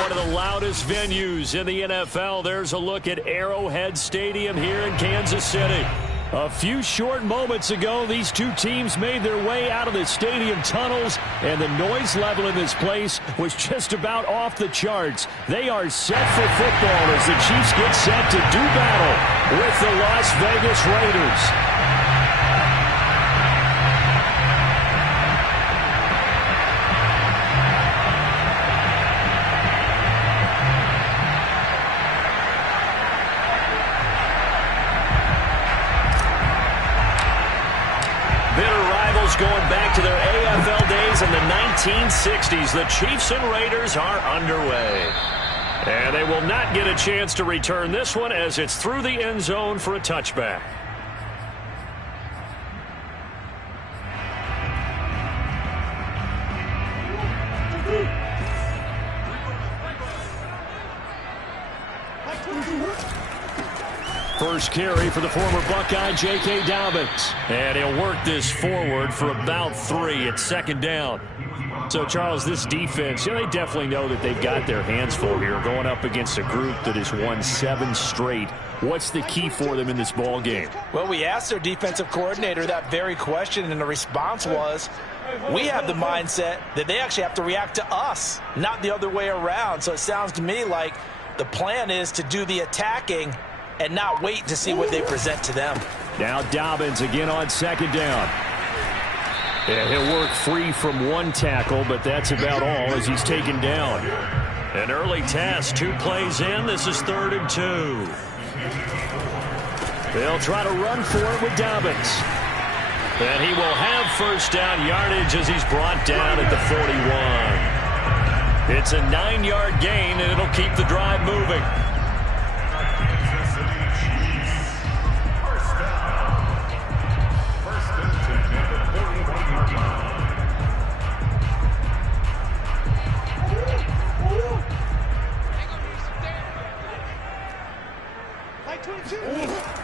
one of the loudest venues in the NFL. There's a look at Arrowhead Stadium here in Kansas City. A few short moments ago, these two teams made their way out of the stadium tunnels, and the noise level in this place was just about off the charts. They are set for football as the Chiefs get set to do battle with the Las Vegas Raiders. Going back to their AFL days in the 1960s, the Chiefs and Raiders are underway. And they will not get a chance to return this one as it's through the end zone for a touchback. First carry for the former Buckeye, J.K. Dobbins. And he'll work this forward for about 3 at second down. So, Charles, this defense, they definitely know that they've got their hands full here going up against a group that has won 7 straight. What's the key for them in this ball game? Well, we asked their defensive coordinator that very question, and the response was, we have the mindset that they actually have to react to us, not the other way around. So it sounds to me like the plan is to do the attacking and not wait to see what they present to them. Now Dobbins again on second down. And he'll work free from 1 tackle, but that's about all as he's taken down. An early test, 2 plays in. This is 3rd and 2. They'll try to run for it with Dobbins. And he will have first down yardage as he's brought down at the 41. It's a 9-yard gain, and it'll keep the drive moving.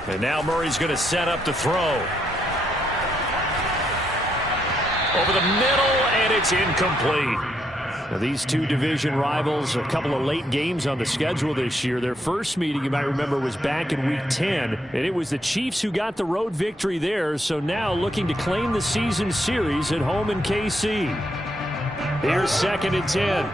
And now Murray's going to set up to throw. Over the middle, and it's incomplete. Now, these two division rivals, a couple of late games on the schedule this year. Their first meeting, you might remember, was back in Week 10, and it was the Chiefs who got the road victory there, so now looking to claim the season series at home in KC. Here's 2nd and 10.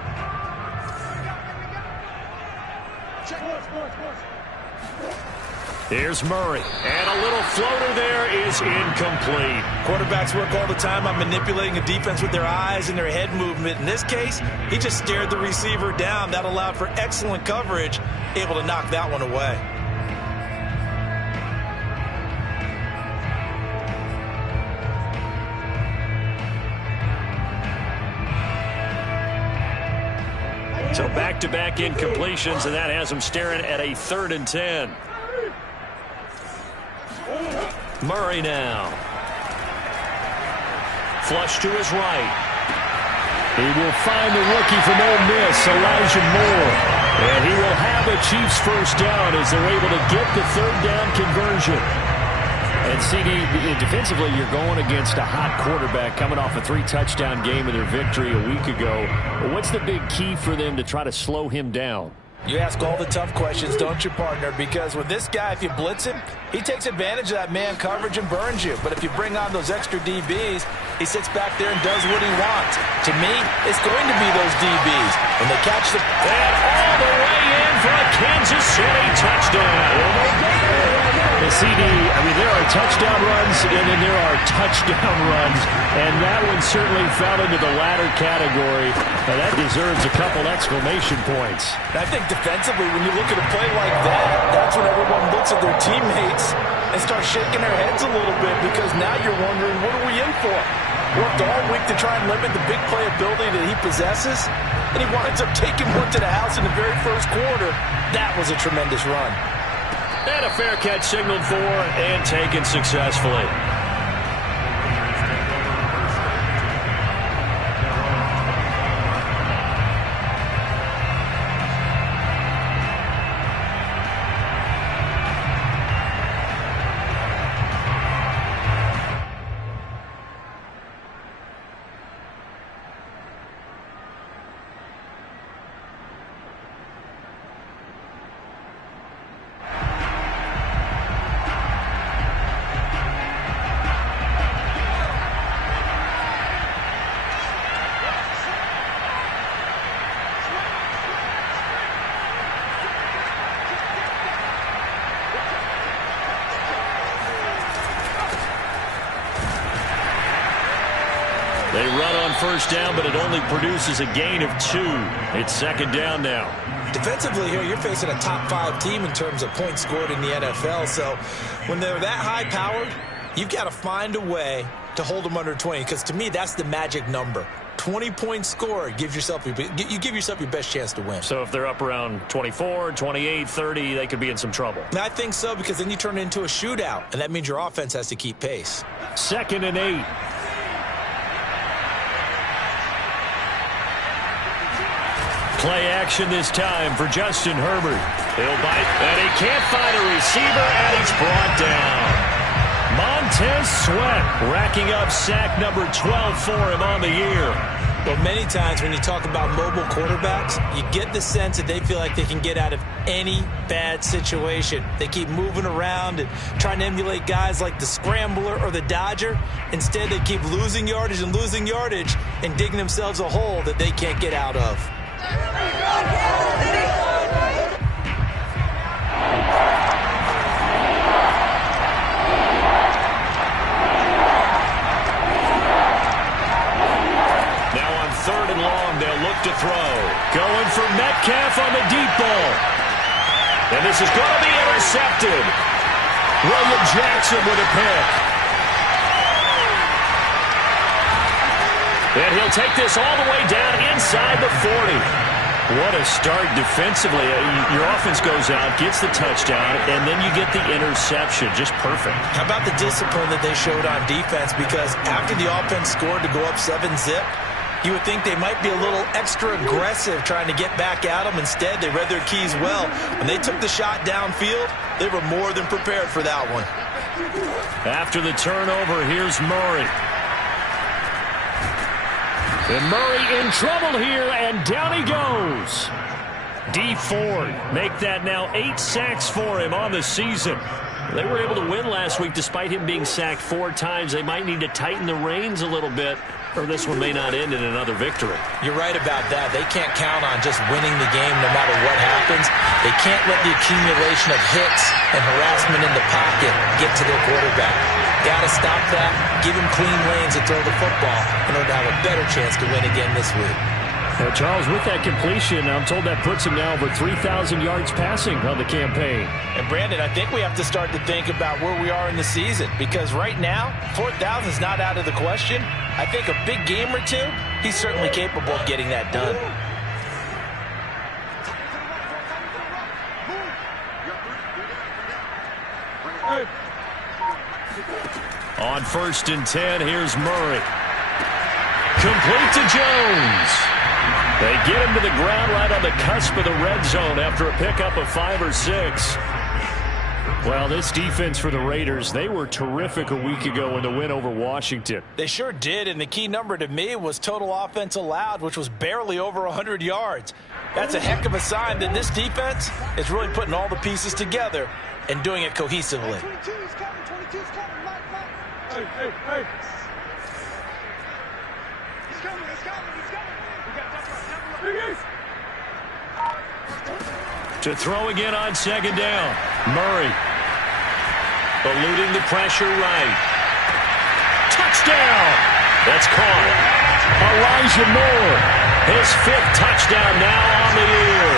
Here's Murray, and a little floater there is incomplete. Quarterbacks work all the time on manipulating a defense with their eyes and their head movement. In this case, he just stared the receiver down. That allowed for excellent coverage, able to knock that one away. So back-to-back incompletions, and that has him staring at a 3rd and 10. Murray now. Flush to his right. He will find the rookie from Ole Miss, Elijah Moore. And he will have a Chiefs first down as they're able to get the 3rd down conversion. And CD, defensively, you're going against a hot quarterback coming off a 3-touchdown game in their victory a week ago. What's the big key for them to try to slow him down? You ask all the tough questions, don't you, partner? Because with this guy, if you blitz him, he takes advantage of that man coverage and burns you. But if you bring on those extra DBs, he sits back there and does what he wants. To me, it's going to be those DBs. When they catch the... And all the way in for a Kansas City touchdown. The CD, there are touchdown runs, and then there are touchdown runs, and that one certainly fell into the latter category. Now, that deserves a couple exclamation points. I think defensively, when you look at a play like that, that's when everyone looks at their teammates and starts shaking their heads a little bit, because now you're wondering, what are we in for? Worked all week to try and limit the big play ability that he possesses, and he winds up taking one to the house in the very first quarter. That was a tremendous run. And a fair catch signaled for and taken successfully. first down, but it only produces a gain of 2. It's second down now. Defensively here, you're facing a top 5 team in terms of points scored in the NFL. So when they're that high-powered, you've got to find a way to hold them under 20, because to me, that's the magic number. 20 points scored, you give yourself your best chance to win. So if they're up around 24, 28, 30, they could be in some trouble. I think so, because then you turn it into a shootout, and that means your offense has to keep pace. Second and 8. Play action this time for Justin Herbert. He'll bite, and he can't find a receiver, and he's brought down. Montez Sweat racking up sack number 12 for him on the year. Well, many times when you talk about mobile quarterbacks, you get the sense that they feel like they can get out of any bad situation. They keep moving around and trying to emulate guys like the Scrambler or the Dodger. Instead, they keep losing yardage and digging themselves a hole that they can't get out of. Third and long, they'll look to throw. Going for Metcalf on the deep ball. And this is going to be intercepted. William Jackson with a pick. And he'll take this all the way down inside the 40. What a start defensively. Your offense goes out, gets the touchdown, and then you get the interception. Just perfect. How about the discipline that they showed on defense? Because after the offense scored to go up 7-zip, you would think they might be a little extra aggressive trying to get back at them. Instead, they read their keys well. When they took the shot downfield, they were more than prepared for that one. After the turnover, here's Murray. And Murray in trouble here, and down he goes. D. Ford make that now 8 sacks for him on the season. They were able to win last week despite him being sacked 4 times. They might need to tighten the reins a little bit, or this one may not end in another victory. You're right about that. They can't count on just winning the game no matter what happens. They can't let the accumulation of hits and harassment in the pocket get to their quarterback. Got to stop that, give him clean lanes to throw the football in order to have a better chance to win again this week. Charles, with that completion, I'm told that puts him now over 3,000 yards passing on the campaign. And, Brandon, I think we have to start to think about where we are in the season, because right now, 4,000 is not out of the question. I think a big game or 2, he's certainly capable of getting that done. On 1st and 10, here's Murray. Complete to Jones. They get him to the ground right on the cusp of the red zone after a pickup of 5 or 6. Well, this defense for the Raiders, they were terrific a week ago in the win over Washington. They sure did, and the key number to me was total offense allowed, which was barely over 100 yards. That's a heck of a sign that this defense is really putting all the pieces together and doing it cohesively. Hey. To throw again on 2nd down. Murray eluding the pressure right. Touchdown! That's caught. Elijah Moore, his 5th touchdown now on the year.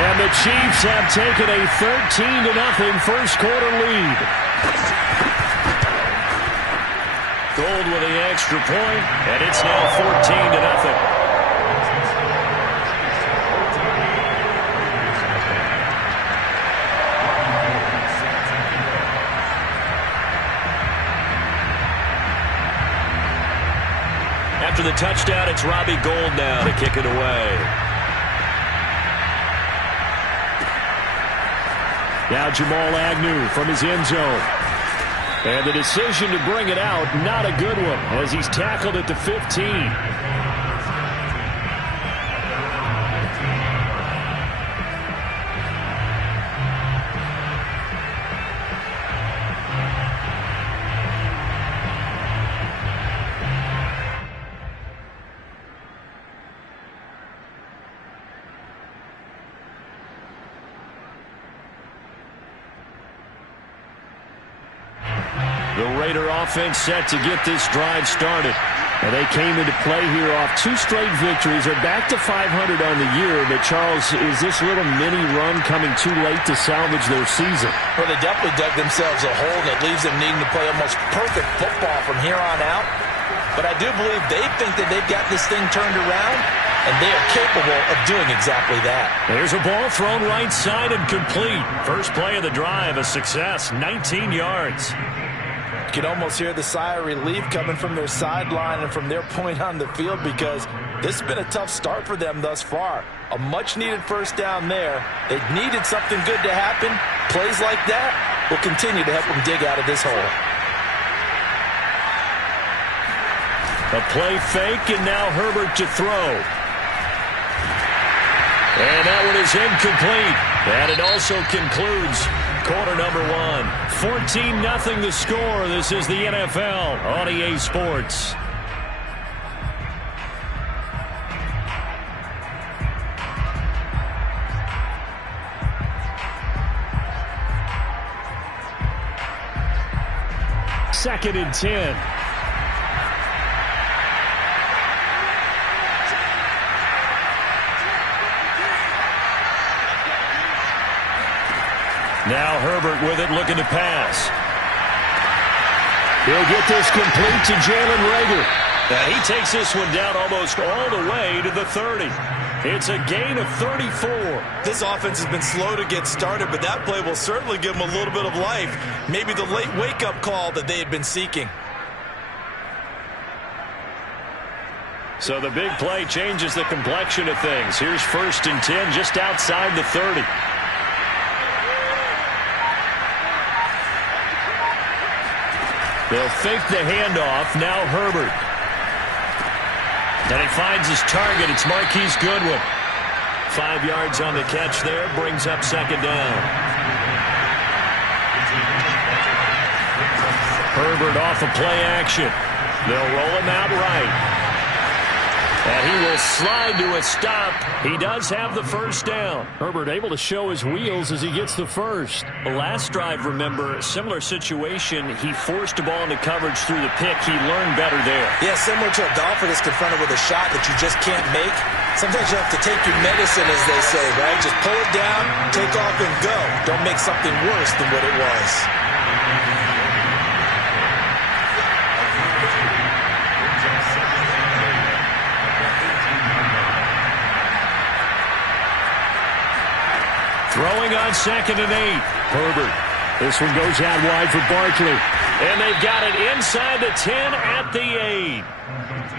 And the Chiefs have taken a 13-0 first quarter lead. Gold with the extra point, and it's now 14-0. After the touchdown, it's Robbie Gould now to kick it away. Now Jamal Agnew from his end zone. And the decision to bring it out, not a good one, as he's tackled at the 15. The Raider offense set to get this drive started. And they came into play here off 2 straight victories. They're back to 500 on the year. But, Charles, is this little mini run coming too late to salvage their season? Well, they definitely dug themselves a hole, and it leaves them needing to play almost perfect football from here on out. But I do believe they think that they've got this thing turned around, and they are capable of doing exactly that. There's a ball thrown right side and complete. First play of the drive, a success, 19 yards. You can almost hear the sigh of relief coming from their sideline and from their point on the field, because this has been a tough start for them thus far. A much-needed first down there. They needed something good to happen. Plays like that will continue to help them dig out of this hole. A play fake, and now Herbert to throw. And that one is incomplete. And it also concludes quarter number 1. 14-0 the score. This is the NFL on EA Sports. Second and 10. Now Herbert with it, looking to pass. He'll get this complete to Jalen Reagor. He takes this one down almost all the way to the 30. It's a gain of 34. This offense has been slow to get started, but that play will certainly give them a little bit of life. Maybe the late wake-up call that they had been seeking. So the big play changes the complexion of things. Here's first and 10 just outside the 30. They'll fake the handoff. Now Herbert. And he finds his target. It's Marquise Goodwin. 5 yards on the catch there. Brings up second down. Herbert off of play action. They'll roll him out right. And he will slide to a stop. He does have the first down. Herbert able to show his wheels as he gets the first. The last drive, remember, similar situation. He forced a ball into coverage through the pick. He learned better there. Yeah, similar to a golfer that's confronted with a shot that you just can't make. Sometimes you have to take your medicine, as they say, right? Just pull it down, take off, and go. Don't make something worse than what it was. Throwing on second and 8. Herbert. This one goes out wide for Barkley. And they've got it inside the 10 at the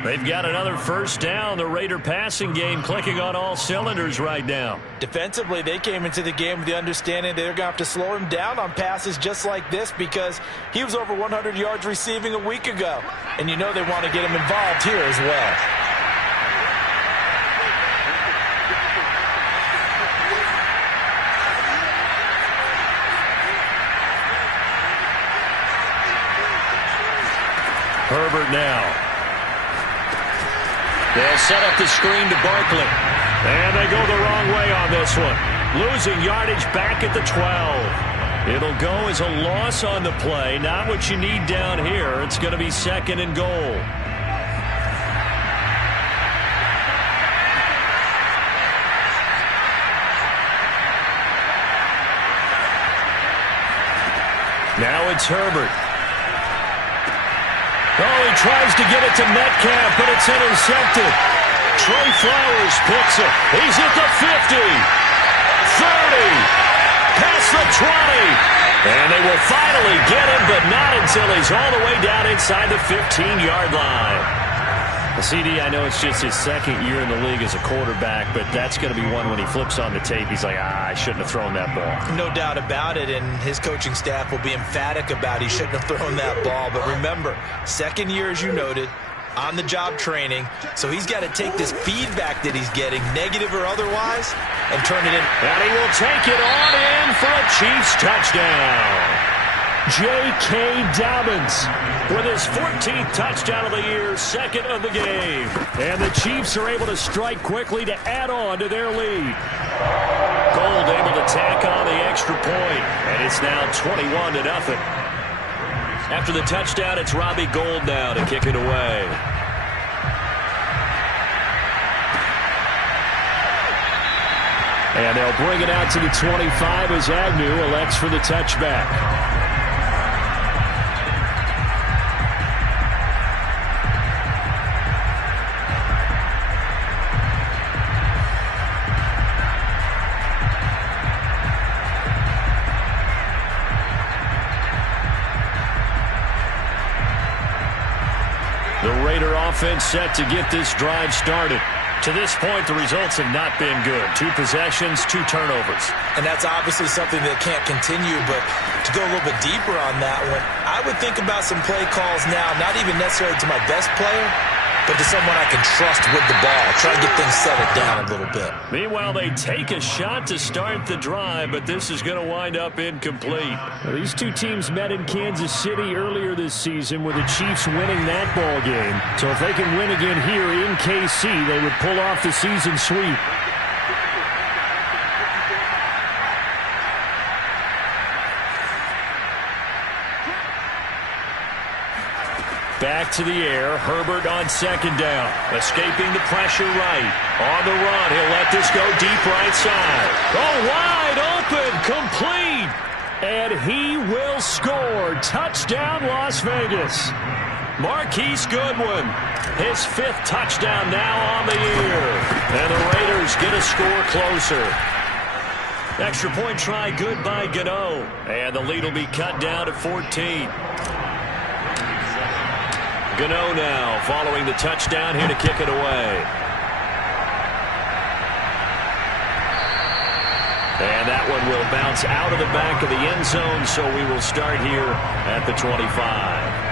8. They've got another first down. The Raider passing game clicking on all cylinders right now. Defensively, they came into the game with the understanding they're going to have to slow him down on passes just like this, because he was over 100 yards receiving a week ago. And you know they want to get him involved here as well. Herbert now. They'll set up the screen to Barkley. And they go the wrong way on this one. Losing yardage back at the 12. It'll go as a loss on the play. Not what you need down here. It's going to be second and goal. Now it's Herbert. Oh, he tries to get it to Metcalf, but it's intercepted. Trey Flowers picks it. He's at the 50, 30, past the 20. And they will finally get him, but not until he's all the way down inside the 15-yard line. CD, I know it's just his second year in the league as a quarterback, but that's going to be one when he flips on the tape. He's like, I shouldn't have thrown that ball. No doubt about it, and his coaching staff will be emphatic about he shouldn't have thrown that ball. But remember, second year, as you noted, on-the-job training, so he's got to take this feedback that he's getting, negative or otherwise, and turn it in. And he will take it on in for a Chiefs touchdown. J.K. Dobbins with his 14th touchdown of the year, second of the game. And the Chiefs are able to strike quickly to add on to their lead. Gold able to tack on the extra point, and it's now 21-0. After the touchdown, it's Robbie Gould now to kick it away. And they'll bring it out to the 25 as Agnew elects for the touchback. The Raider offense set to get this drive started. To this point, the results have not been good. 2 possessions, 2 turnovers. And that's obviously something that can't continue, but to go a little bit deeper on that one, I would think about some play calls now, not even necessarily to my best player, but to someone I can trust with the ball. Try to get things settled down a little bit. Meanwhile, they take a shot to start the drive, but this is going to wind up incomplete. Now, these two teams met in Kansas City earlier this season with the Chiefs winning that ball game. So if they can win again here in KC, they would pull off the season sweep. Back to the air. Herbert on second down. Escaping the pressure right. On the run. He'll let this go deep right side. Oh, wide open. Complete. And he will score. Touchdown, Las Vegas. Marquise Goodwin. His 5th touchdown now on the year. And the Raiders get a score closer. Extra point try good by Gano. And the lead will be cut down to 14. Gano now following the touchdown here to kick it away. And that one will bounce out of the back of the end zone, so we will start here at the 25.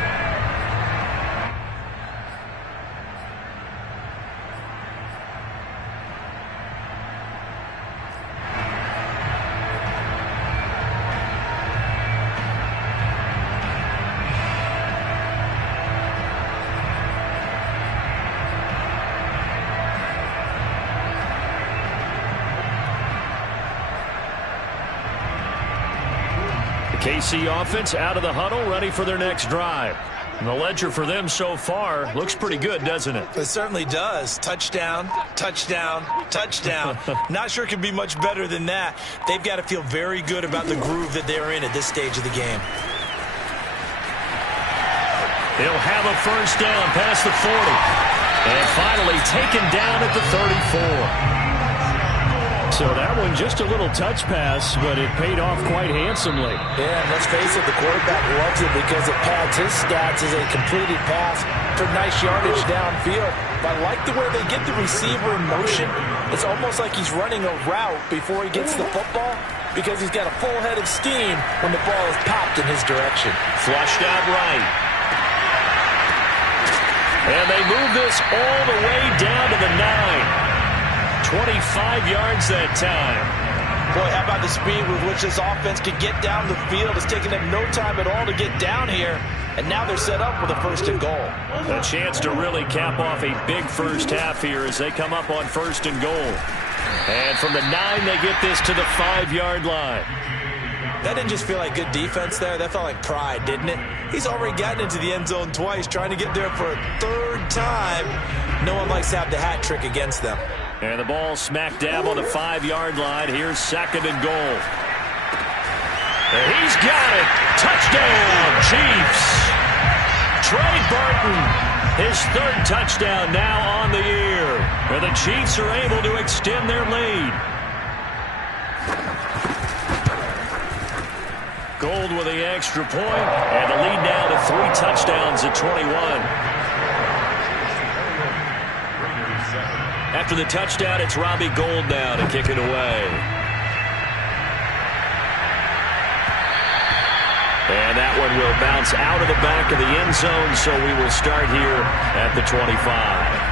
KC offense out of the huddle, ready for their next drive. And the ledger for them so far looks pretty good, doesn't it? It certainly does. Touchdown, touchdown, touchdown. Not sure it can be much better than that. They've got to feel very good about the groove that they're in at this stage of the game. He'll have a first down past the 40. And finally taken down at the 34. So that one just a little touch pass, but it paid off quite handsomely. Yeah, and let's face it, the quarterback loves it because it pads his stats as a completed pass for nice yardage downfield. But I like the way they get the receiver in motion. It's almost like he's running a route before he gets the football because he's got a full head of steam when the ball is popped in his direction. Flushed out right. And they move this all the way down to the 9. 25 yards that time. Boy, how about the speed with which this offense can get down the field? It's taken them no time at all to get down here. And now they're set up with a 1st and goal. A chance to really cap off a big first half here as they come up on 1st and goal. And from the 9, they get this to the 5-yard line. That didn't just feel like good defense there. That felt like pride, didn't it? He's already gotten into the end zone twice, trying to get there for a 3rd time. No one likes to have the hat trick against them. And the ball smack dab on the 5-yard line. Here's 2nd and goal. And he's got it. Touchdown, Chiefs. Trey Burton, his 3rd touchdown now on the year. And the Chiefs are able to extend their lead. Gold with the extra point, and the lead now to 3 touchdowns at 21. After the touchdown, it's Robbie Gould now to kick it away. And that one will bounce out of the back of the end zone, so we will start here at the 25.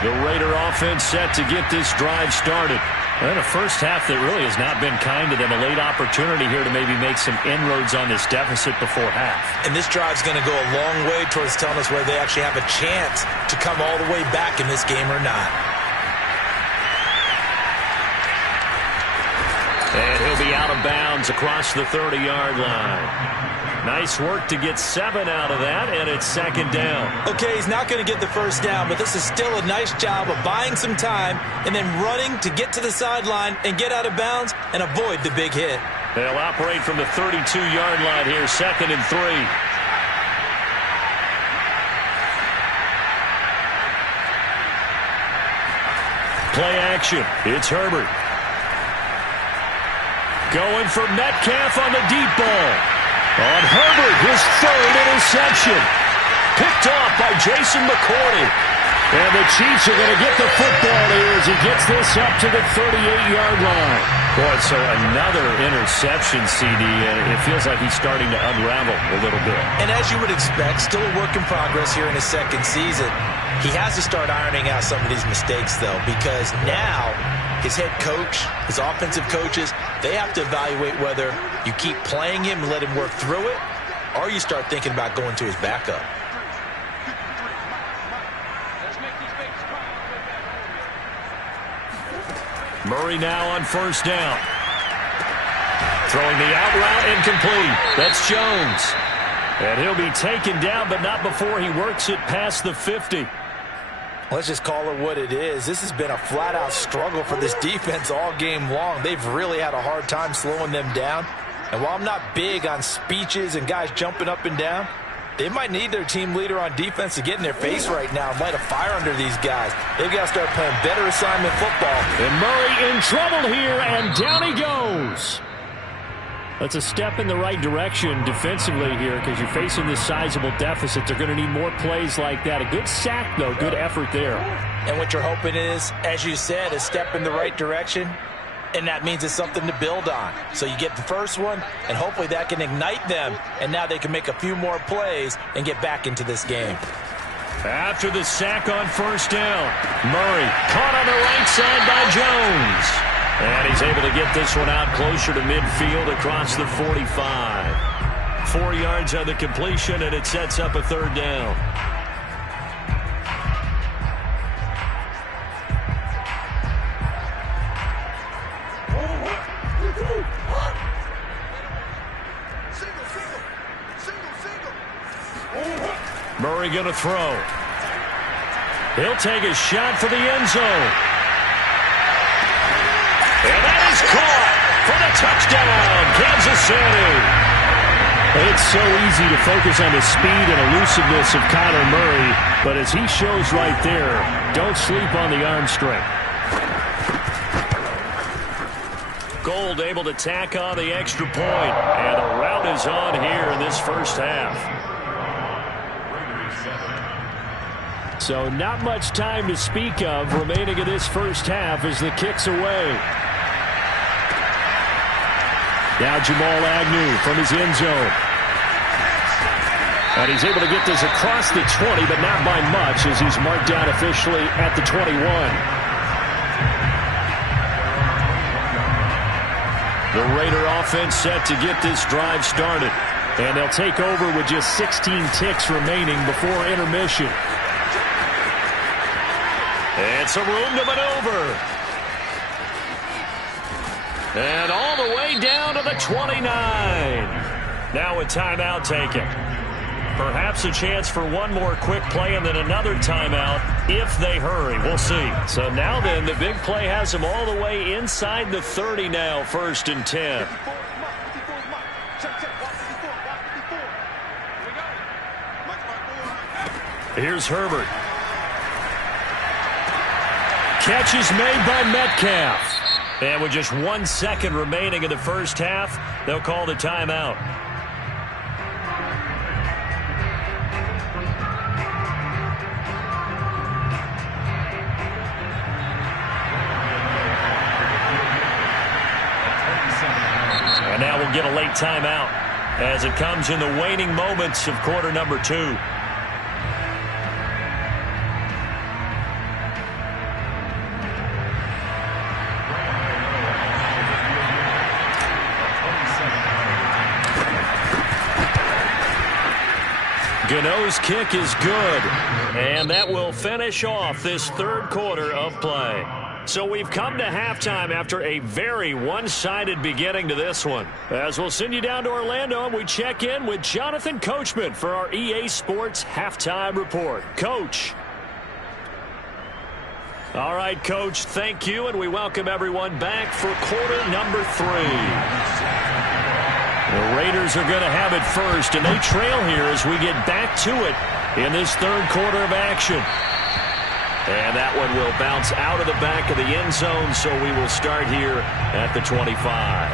The Raider offense set to get this drive started. And a first half that really has not been kind to them. A late opportunity here to maybe make some inroads on this deficit before half. And this drive's going to go a long way towards telling us whether they actually have a chance to come all the way back in this game or not. And he'll be out of bounds across the 30-yard line. Nice work to get 7 out of that, and it's second down. Okay, he's not going to get the first down, but this is still a nice job of buying some time and then running to get to the sideline and get out of bounds and avoid the big hit. They'll operate from the 32-yard line here, 2nd and 3. Play action. It's Herbert. Going for Metcalf on the deep ball. On Herbert, his 3rd interception. Picked off by Jason McCourty. And the Chiefs are going to get the football here as he gets this up to the 38-yard line. Boy, so another interception, CD, and it feels like he's starting to unravel a little bit. And as you would expect, still a work in progress here in his second season. He has to start ironing out some of these mistakes, though, because now his head coach, his offensive coaches, they have to evaluate whether you keep playing him and let him work through it, or you start thinking about going to his backup. Murray now on first down. Throwing the out route incomplete. That's Jones. And he'll be taken down, but not before he works it past the 50. Let's just call it what it is. This has been a flat-out struggle for this defense all game long. They've really had a hard time slowing them down. And while I'm not big on speeches and guys jumping up and down, they might need their team leader on defense to get in their face right now and light a fire under these guys. They've got to start playing better assignment football. And Murray in trouble here, and down he goes. That's a step in the right direction defensively here because you're facing this sizable deficit. They're going to need more plays like that. A good sack, though. Good effort there. And what you're hoping is, as you said, a step in the right direction, and that means it's something to build on. So you get the first one, and hopefully that can ignite them, and now they can make a few more plays and get back into this game. After the sack on first down, Murray caught on the right side by Jones. And he's able to get this one out closer to midfield across the 45. 4 yards on the completion, and it sets up a third down. Murray going to throw. He'll take a shot for the end zone. And that is caught for the touchdown, Kansas City. It's so easy to focus on the speed and elusiveness of Kyler Murray, but as he shows right there, don't sleep on the arm strength. Gold able to tack on the extra point, and the rout is on here in this first half. So not much time to speak of remaining in this first half as the kick's away. Now Jamal Agnew from his end zone. And he's able to get this across the 20, but not by much as he's marked down officially at the 21. The Raider offense set to get this drive started. And they'll take over with just 16 ticks remaining before intermission. And some room to maneuver. And all the way down to the 29. Now a timeout taken. Perhaps a chance for one more quick play and then another timeout if they hurry. We'll see. So now then, the big play has them all the way inside the 30 now, 1st and 10. Here's Herbert. Catch is made by Metcalf. And with just 1 second remaining in the first half, they'll call the timeout. And now we'll get a late timeout as it comes in the waning moments of quarter number 2. Cano's kick is good. And that will finish off this third quarter of play. So we've come to halftime after a very one-sided beginning to this one. As we'll send you down to Orlando, and we check in with Jonathan Coachman for our EA Sports Halftime Report. Coach. All right, Coach, thank you, and we welcome everyone back for quarter number 3. The Raiders are going to have it first, and they trail here as we get back to it in this third quarter of action. And that one will bounce out of the back of the end zone, so we will start here at the 25.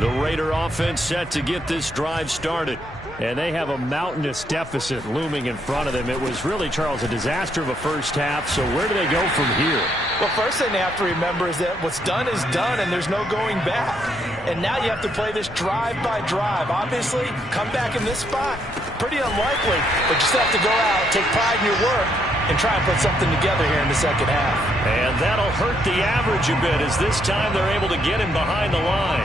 The Raider offense set to get this drive started. And they have a mountainous deficit looming in front of them. It was really, Charles, a disaster of a first half. So where do they go from here? Well, first thing they have to remember is that what's done is done, and there's no going back. And now you have to play this drive by drive. Obviously, come back in this spot, pretty unlikely. But you still have to go out, take pride in your work, and try and put something together here in the second half. And that'll hurt the average a bit, as this time they're able to get him behind the line.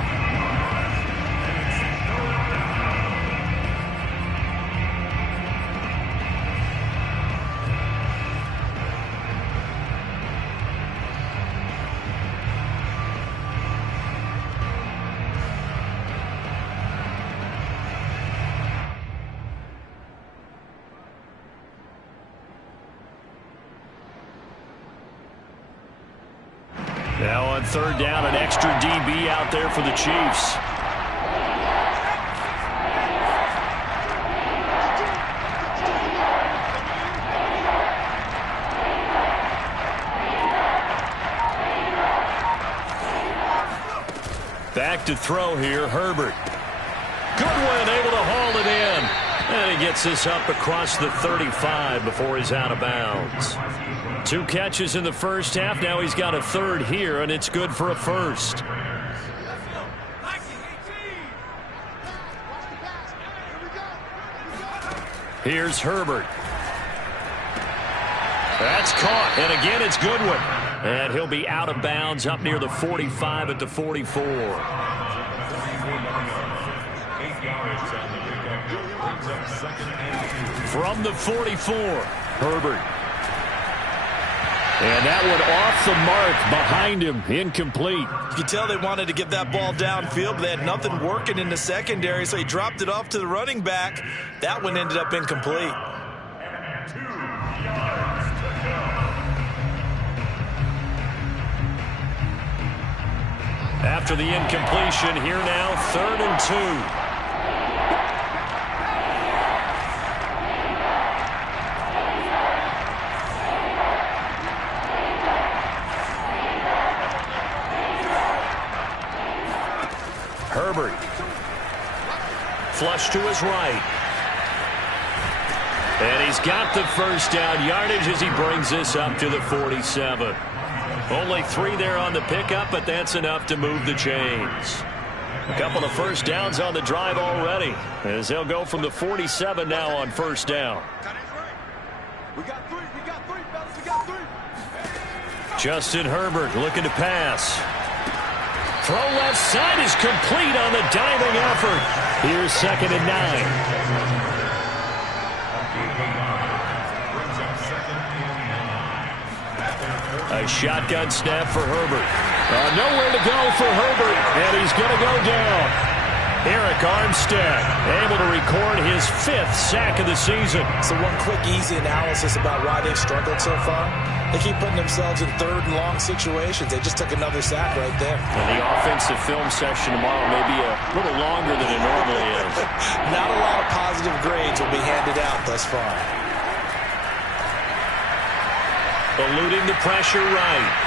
Now on third down, an extra DB out there for the Chiefs. Back to throw here, Herbert. Goodwin able to haul it in. And he gets this up across the 35 before he's out of bounds. 2 catches in the first half. Now he's got a third here, and it's good for a first. Here's Herbert. That's caught, and again it's Goodwin. And he'll be out of bounds up near the 45 at the 44. From the 44, Herbert. And that one off the mark behind him, incomplete. You could tell they wanted to get that ball downfield, but they had nothing working in the secondary, so he dropped it off to the running back. That one ended up incomplete. After the incompletion, here now, 3rd and 2. Herbert. Flush to his right. And he's got the first down yardage as he brings this up to the 47. Only 3 there on the pickup, but that's enough to move the chains. A couple of first downs on the drive already, as they'll go from the 47 now on first down. We got 3, fellas, we got 3. Justin Herbert looking to pass. Throw left side is complete on the diving effort. Here's 2nd and 9. A shotgun snap for Herbert. Nowhere to go for Herbert, and he's going to go down. Eric Armstead able to record his 5th sack of the season. So one quick, easy analysis about why they've struggled so far. They keep putting themselves in 3rd and long situations. They just took another sack right there. And the offensive film session tomorrow may be a little longer than it normally is. Not a lot of positive grades will be handed out thus far. Eluding the pressure right.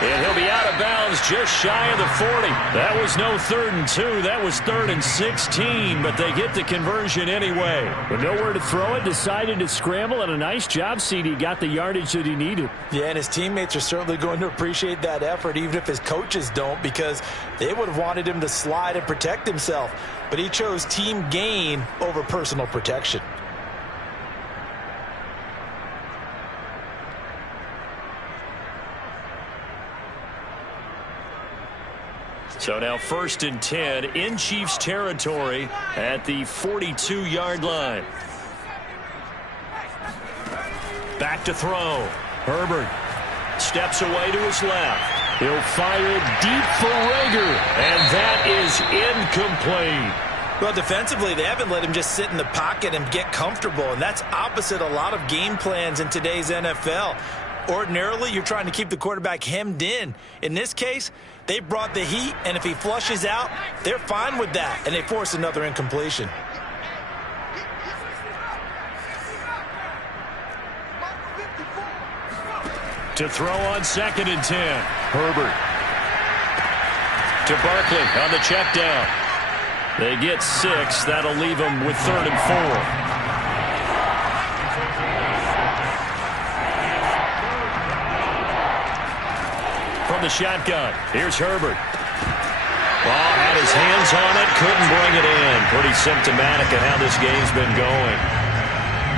And he'll be out of bounds just shy of the 40. That was no 3rd and 2. That was 3rd and 16, but they get the conversion anyway. With nowhere to throw it, decided to scramble, and a nice job, CD. Got the yardage that he needed. Yeah, and his teammates are certainly going to appreciate that effort, even if his coaches don't, because they would have wanted him to slide and protect himself. But he chose team gain over personal protection. So now 1st and 10 in Chiefs territory at the 42-yard line. Back to throw. Herbert steps away to his left. He'll fire it deep for Rager, and that is incomplete. Well, defensively, they haven't let him just sit in the pocket and get comfortable, and that's opposite a lot of game plans in today's NFL. Ordinarily, you're trying to keep the quarterback hemmed in. In this case, they brought the heat, and if he flushes out, they're fine with that, and they force another incompletion. To throw on 2nd and 10. Herbert. To Barkley on the check down. They get 6. That'll leave them with 3rd and 4. From the shotgun, here's Herbert. Ball had his hands on it, couldn't bring it in. Pretty symptomatic of how this game's been going.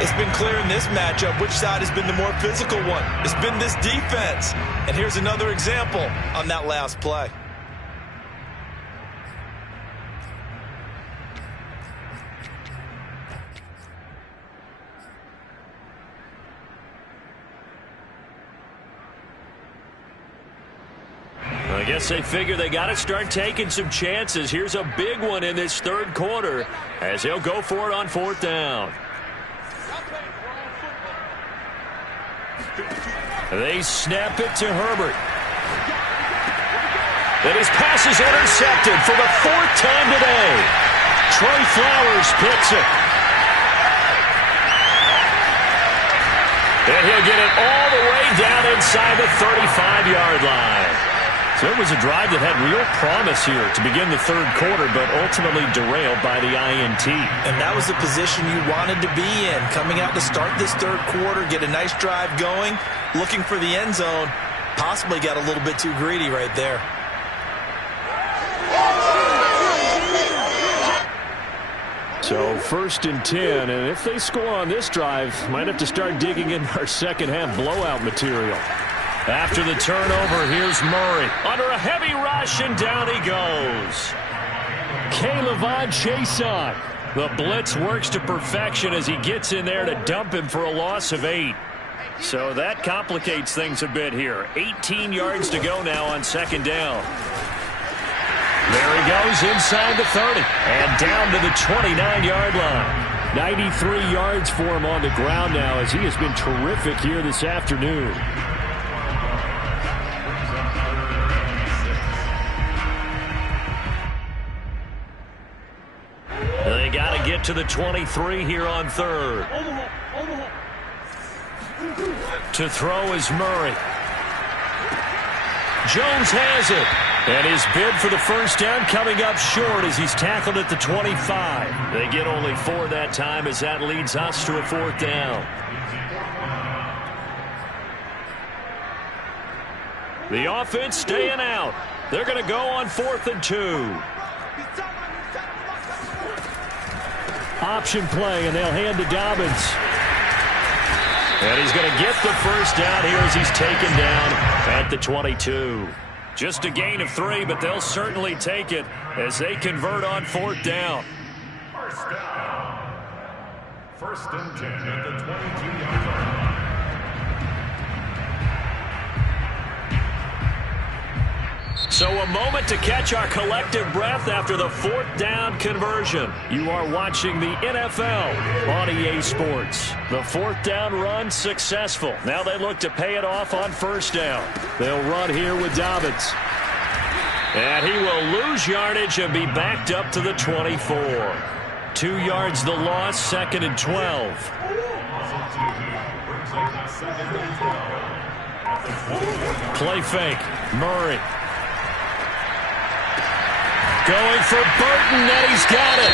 It's been clear in this matchup which side has been the more physical one. It's been this defense. And here's another example on that last play. I guess they figure they got to start taking some chances. Here's a big one in this 3rd quarter as they'll go for it on 4th down. They snap it to Herbert. And his pass is intercepted for the 4th time today. Trey Flowers picks it. And he'll get it all the way down inside the 35-yard line. So it was a drive that had real promise here to begin the 3rd quarter, but ultimately derailed by the INT. And that was the position you wanted to be in. Coming out to start this 3rd quarter, get a nice drive going, looking for the end zone. Possibly got a little bit too greedy right there. So 1st and 10, and if they score on this drive, might have to start digging in our second-half blowout material. After the turnover, here's Murray. Under a heavy rush, and down he goes. K'Lavon Chaisson. The blitz works to perfection as he gets in there to dump him for a loss of 8. So that complicates things a bit here. 18 yards to go now on 2nd down. There he goes inside the 30 and down to the 29-yard line. 93 yards for him on the ground now as he has been terrific here this afternoon. They got to get to the 23 here on 3rd. To throw is Murray. Jones has it. And his bid for the 1st down coming up short as he's tackled at the 25. They get only 4 that time as that leads us to a 4th down. The offense staying out. They're going to go on 4th and 2. Option play, and they'll hand to Dobbins. And he's going to get the 1st down here as he's taken down at the 22. Just a gain of 3, but they'll certainly take it as they convert on 4th down. 1st down. 1st and 10 at the 22-yard line. So a moment to catch our collective breath after the 4th down conversion. You are watching the NFL on EA Sports. The 4th down run successful. Now they look to pay it off on 1st down. They'll run here with Dobbins. And he will lose yardage and be backed up to the 24. 2 yards the loss, 2nd and 12. Play fake. Murray. Going for Burton, and he's got it.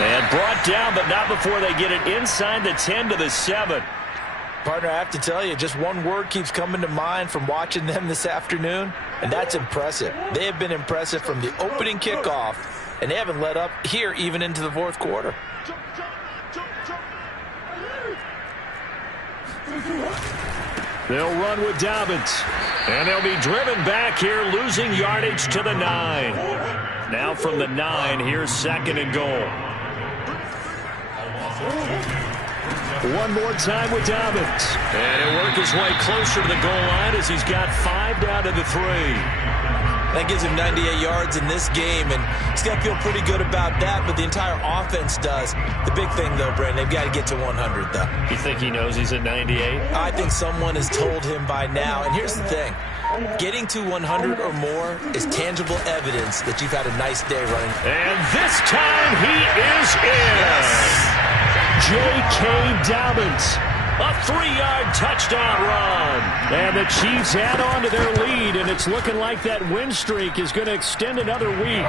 And brought down, but not before they get it inside the 10 to the 7. Partner, I have to tell you, just one word keeps coming to mind from watching them this afternoon, and that's impressive. They have been impressive from the opening kickoff, and they haven't let up here even into the 4th quarter. They'll run with Dobbins. And they'll be driven back here, losing yardage to the 9. Now from the 9, here's 2nd and goal. One more time with Dobbins. And he'll work his way closer to the goal line as he's got 5 down to the 3. That gives him 98 yards in this game, and he's got to feel pretty good about that, but the entire offense does. The big thing, though, Brandon, they've got to get to 100, though. You think he knows he's at 98? I think someone has told him by now, and here's the thing. Getting to 100 or more is tangible evidence that you've had a nice day running. And this time he is in. Yes. J.K. Dobbins. A 3-yard touchdown run. And the Chiefs add on to their lead, and it's looking like that win streak is going to extend another week.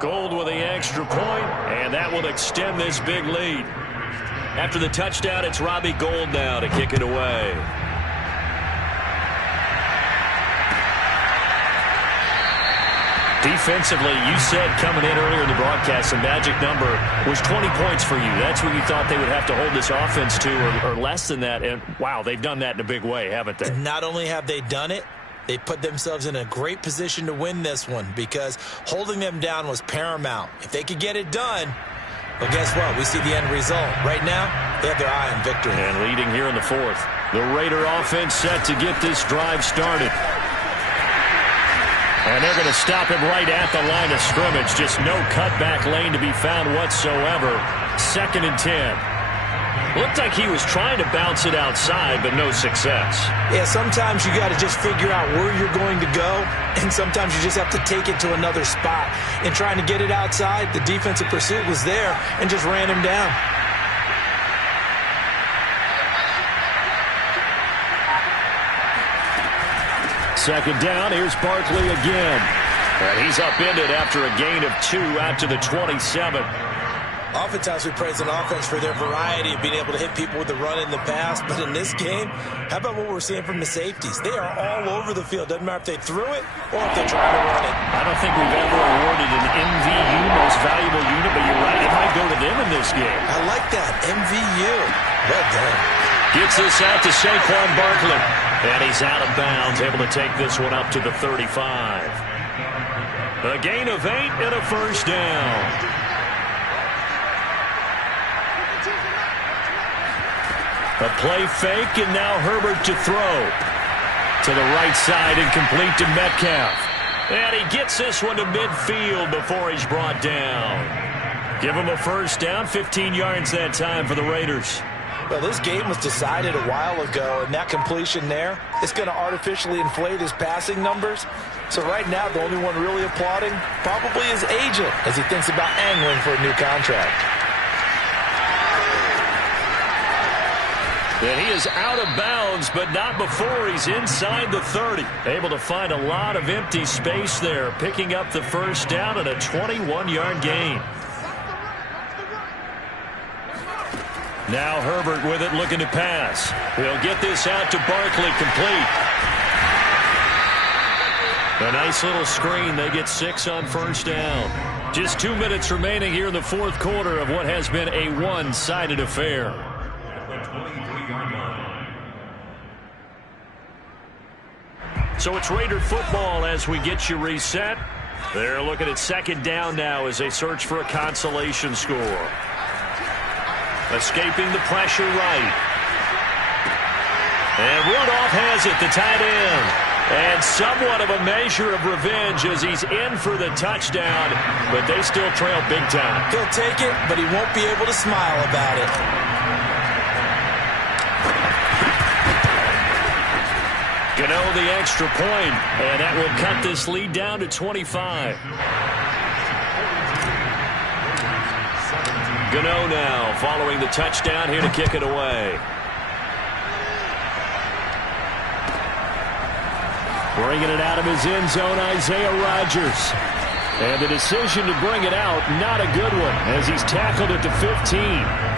Gold with the extra point, and that will extend this big lead. After the touchdown, it's Robbie Gould now to kick it away. Defensively, you said coming in earlier in the broadcast, the magic number was 20 points for you. That's what you thought they would have to hold this offense to, or less than that. And, wow, they've done that in a big way, haven't they? And not only have they done it, they put themselves in a great position to win this one because holding them down was paramount. If they could get it done, well, guess what? We see the end result. Right now, they have their eye on victory. And leading here in the 4th. The Raider offense set to get this drive started. And they're going to stop him right at the line of scrimmage. Just no cutback lane to be found whatsoever. 2nd and 10. Looked like he was trying to bounce it outside, but no success. Yeah, sometimes you got to just figure out where you're going to go, and sometimes you just have to take it to another spot. In trying to get it outside, the defensive pursuit was there and just ran him down. Second down, here's Barkley again. And he's upended after a gain of 2 out to the 27. Oftentimes we praise an offense for their variety of being able to hit people with the run in the pass, but in this game, how about what we're seeing from the safeties? They are all over the field. Doesn't matter if they threw it or if they're trying to run it. I don't think we've ever awarded an MVU, most valuable unit, but you're right, it might go to them in this game. I like that, MVU. Well done. Gets this out to Saquon Barkley. And he's out of bounds, able to take this one up to the 35. A gain of 8 and a first down. A play fake, and now Herbert to throw. To the right side and complete to Metcalf. And he gets this one to midfield before he's brought down. Give him a first down, 15 yards that time for the Raiders. Well, this game was decided a while ago, and that completion there is going to artificially inflate his passing numbers. So right now, the only one really applauding probably his agent as he thinks about angling for a new contract. And he is out of bounds, but not before he's inside the 30. Able to find a lot of empty space there, picking up the first down and a 21-yard gain. Now Herbert with it, looking to pass. He'll get this out to Barkley, complete. A nice little screen. They get 6 on first down. Just 2 minutes remaining here in the 4th quarter of what has been a one-sided affair. So it's Raider football as we get you reset. They're looking at 2nd down now as they search for a consolation score. Escaping the pressure right. And Rudolph has it, the tight end. And somewhat of a measure of revenge as he's in for the touchdown, but they still trail big time. He'll take it, but he won't be able to smile about it. Gano the extra point, and that will cut this lead down to 25. Gano now following the touchdown here to kick it away. Bringing it out of his end zone, Isaiah Rodgers. And the decision to bring it out, not a good one, as he's tackled at the 15.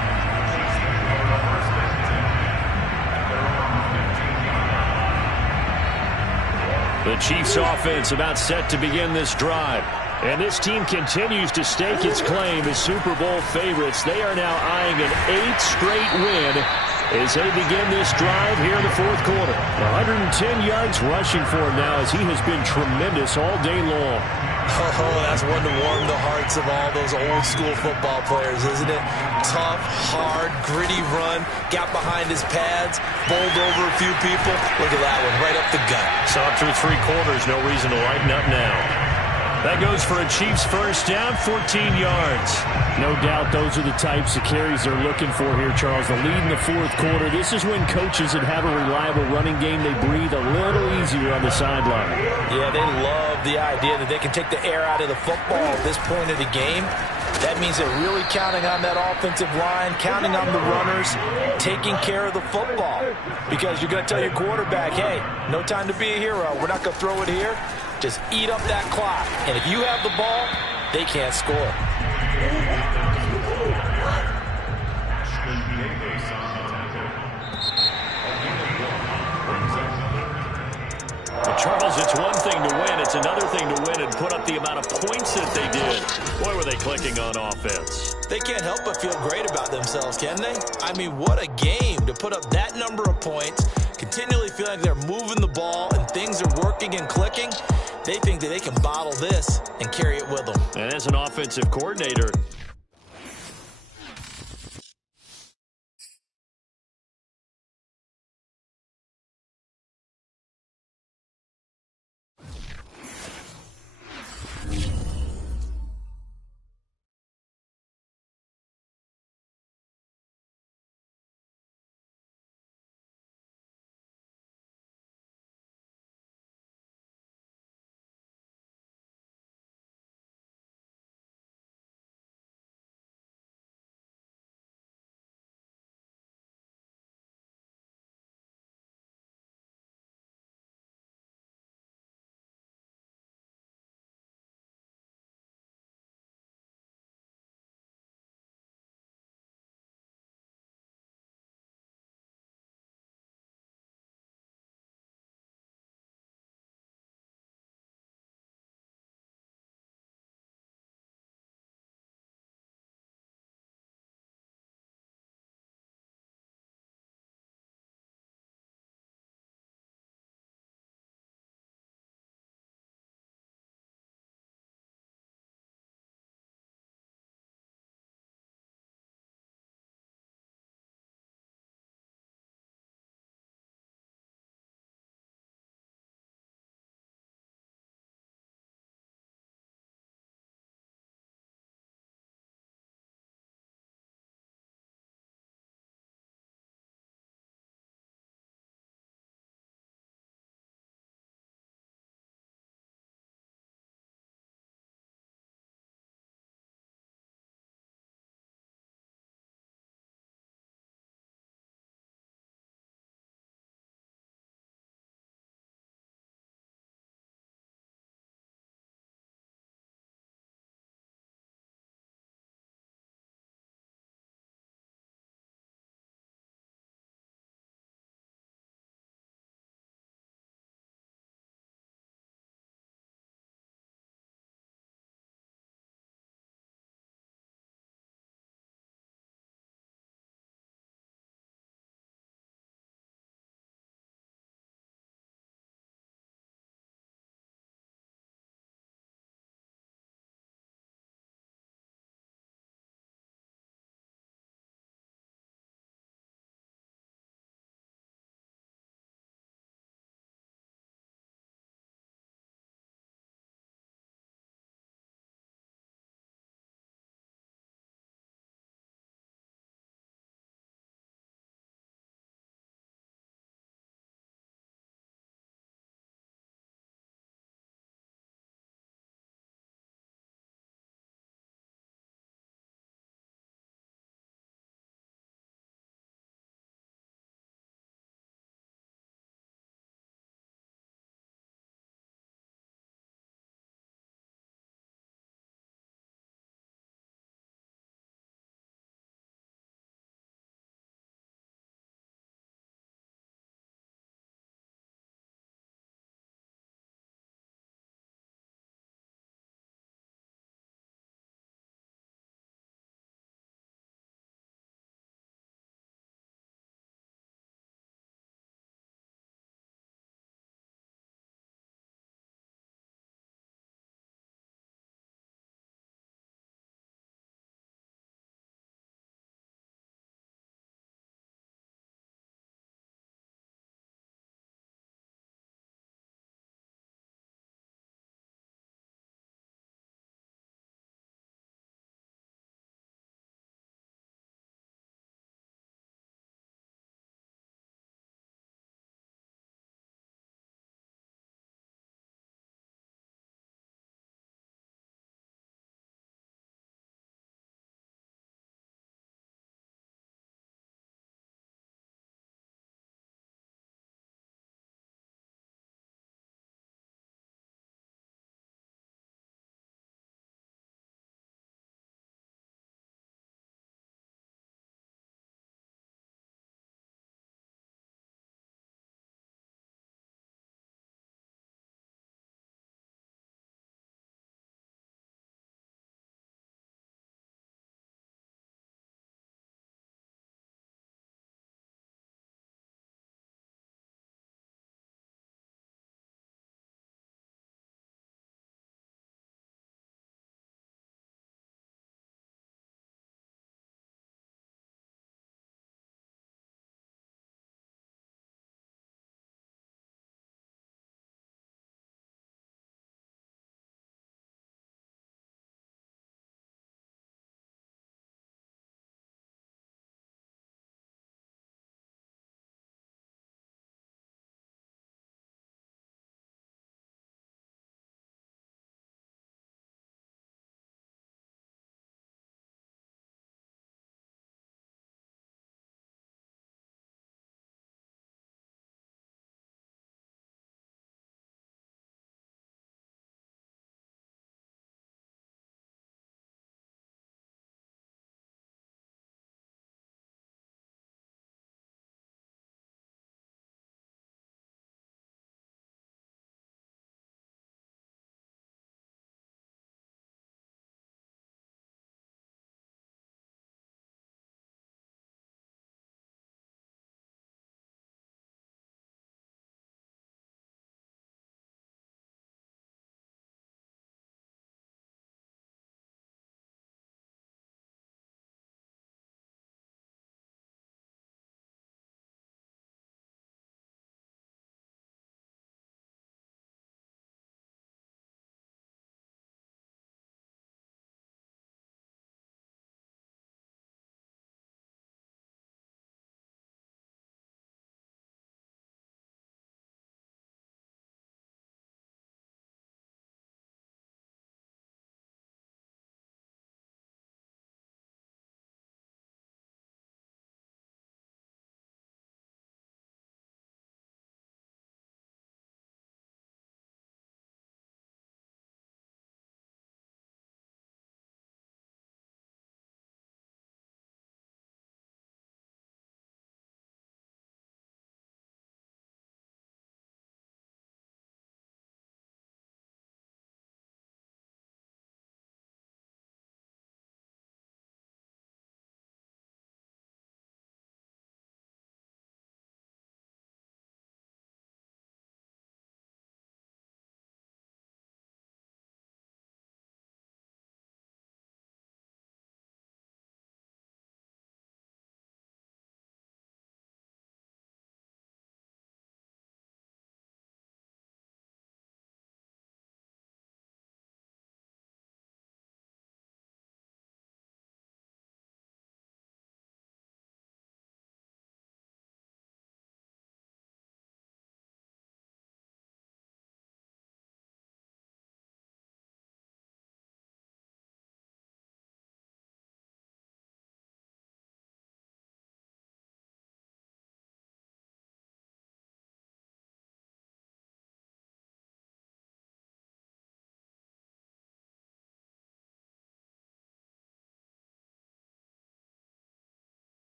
The Chiefs offense about set to begin this drive. And this team continues to stake its claim as Super Bowl favorites. They are now eyeing an 8th straight win as they begin this drive here in the fourth quarter. 110 yards rushing for him now as he has been tremendous all day long. Oh, that's one to warm the hearts of all those old school football players, isn't it? Tough, hard, gritty run, got behind his pads, bowled over a few people. Look at that one, right up the gut. Saw it through 3 quarters, no reason to lighten up now. That goes for a Chiefs first down, 14 yards. No doubt those are the types of carries they're looking for here, Charles. The lead in the fourth quarter. This is when coaches that have a reliable running game, they breathe a little easier on the sideline. Yeah, they love the idea that they can take the air out of the football at this point of the game. That means they're really counting on that offensive line, counting on the runners, taking care of the football. Because you're going to tell your quarterback, hey, no time to be a hero. We're not going to throw it here. Just eat up that clock. And if you have the ball, they can't score. Well, Charles, it's one thing to win. It's another thing to win and put up the amount of points that they did. Boy, were they clicking on offense. They can't help but feel great about themselves, can they? I mean, what a game to put up that number of points, continually feel like they're moving the ball and things are working and clicking. They think that they can bottle this and carry it with them. And as an offensive coordinator,